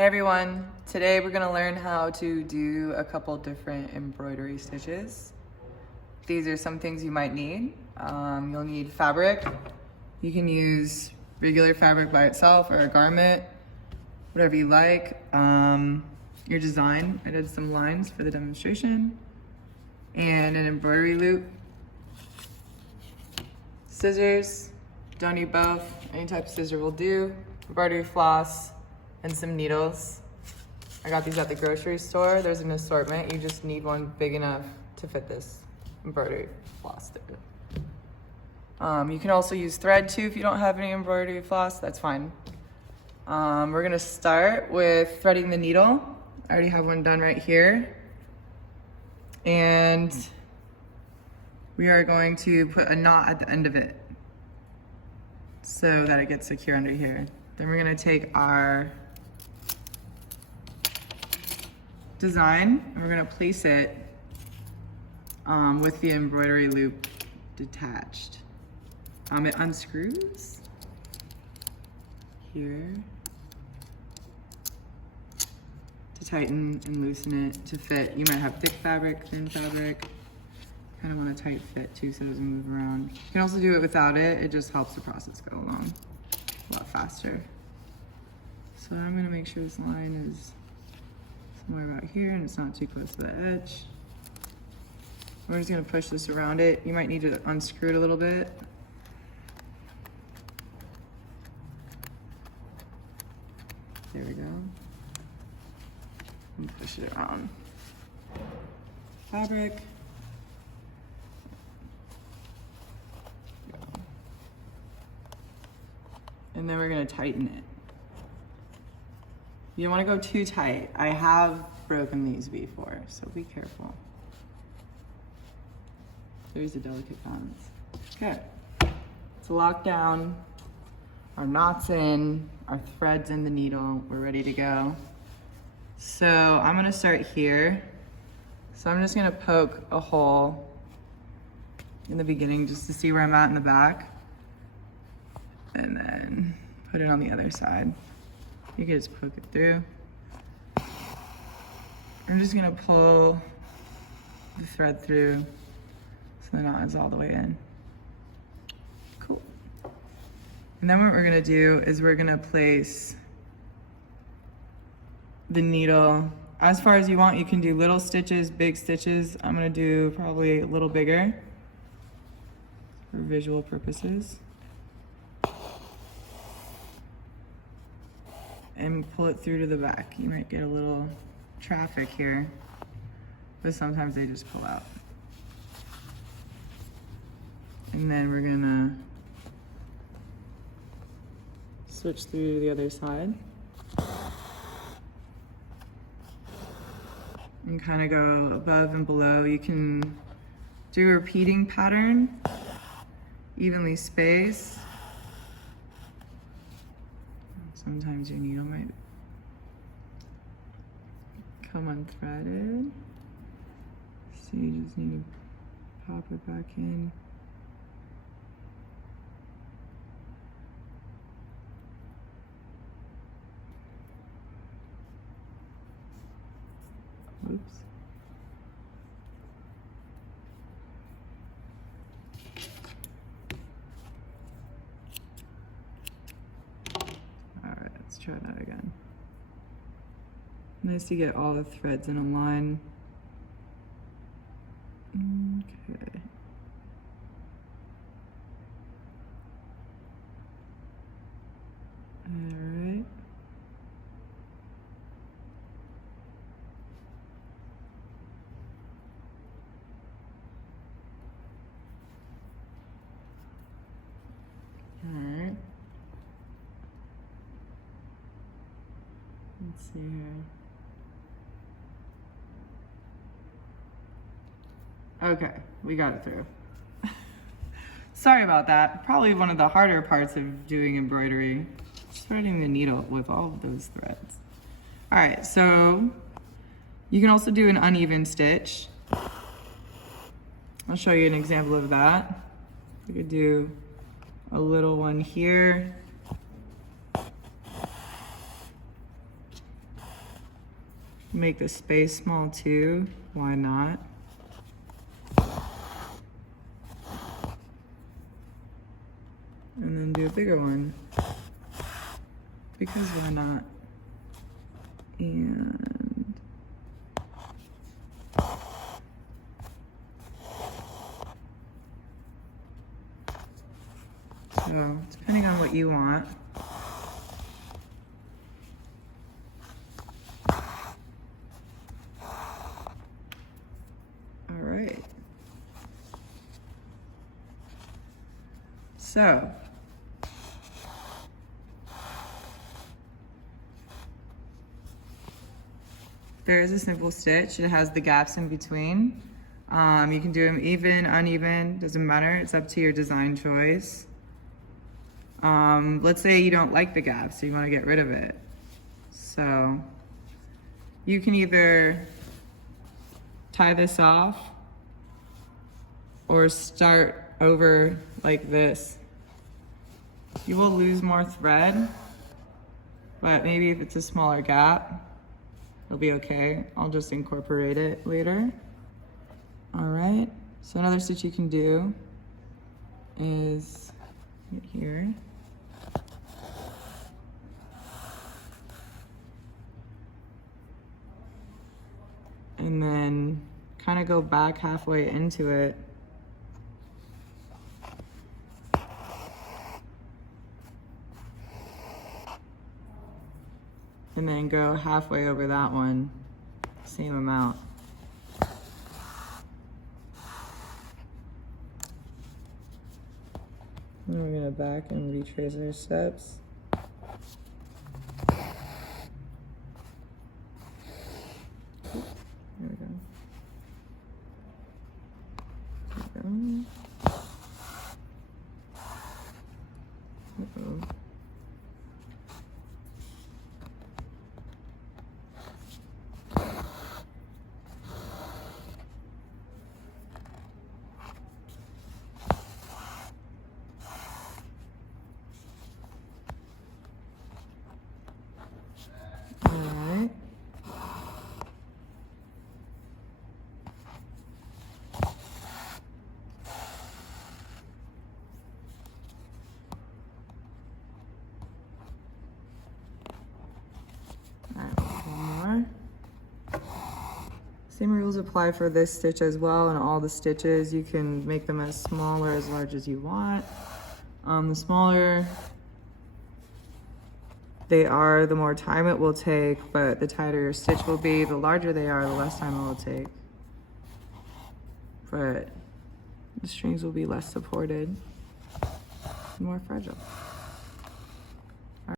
Hey everyone, today we're going to learn how to do a couple different embroidery stitches. These are some things you might need. You'll need fabric. You can use regular fabric by itself or a garment, whatever you like. Your design, I did some lines for the demonstration, and an embroidery loop. Scissors, don't need both, any type of scissor will do. Embroidery floss, and some needles. I got these at the grocery store. There's an assortment. You just need one big enough to fit this embroidery floss through. You can also use thread too if you don't have any embroidery floss, that's fine. We're gonna start with threading the needle. I already have one done right here. And we are going to put a knot at the end of it so that it gets secure under here. Then we're gonna take our design and we're gonna place it with the embroidery loop detached. It unscrews here to tighten and loosen it to fit. You might have thick fabric, thin fabric. Kind of want a tight fit too so it doesn't move around. You can also do it without it. It just helps the process go along a lot faster. So I'm gonna make sure this line is somewhere about here and it's not too close to the edge. We're just gonna push this around it. You might need to unscrew it a little bit. There we go. And push it around. Fabric. And then we're gonna tighten it. You don't wanna go too tight. I have broken these before, so be careful. There's a delicate balance. Okay, it's locked down. Our knot's in, our thread's in the needle. We're ready to go. So I'm gonna start here. So I'm just gonna poke a hole in the beginning just to see where I'm at in the back. And then put it on the other side. You can just poke it through. I'm just gonna pull the thread through so the knot is all the way in. Cool. And then what we're gonna do is we're gonna place the needle as far as you want. You can do little stitches, big stitches. I'm gonna do probably a little bigger for visual purposes. And pull it through to the back. You might get a little traffic here, but sometimes they just pull out. And then we're gonna switch through to the other side. And kind of go above and below. You can do a repeating pattern, evenly spaced. Sometimes your needle might come unthreaded, so you just need to pop it back in. Oops. Let's try that again. Nice to get all the threads in a line. Okay. All right. All right. Let's see here. Okay, we got it through. Sorry about that. Probably one of the harder parts of doing embroidery, threading the needle with all of those threads. All right, so you can also do an uneven stitch. I'll show you an example of that. We could do a little one here. Make the space small too, why not? And then do a bigger one, because why not? And so, depending on what you want. All right. So, there is a simple stitch. It has the gaps in between. You can do them even, uneven, doesn't matter. It's up to your design choice. Let's say you don't like the gaps, so you want to get rid of it. So you can either tie this off or start over like this. You will lose more thread, but maybe if it's a smaller gap, it'll be okay. I'll just incorporate it later. All right, so another stitch you can do is right here. And then kind of go back halfway into it. And then go halfway over that one, same amount. And we're gonna back and retrace our steps. There we go. Keep going. Uh-oh. Alright. One more. Same rules apply for this stitch as well, and all the stitches. You can make them as small or as large as you want. The smaller they are, the more time it will take, but the tighter your stitch will be. The larger they are, the less time it will take. But the strings will be less supported, more fragile.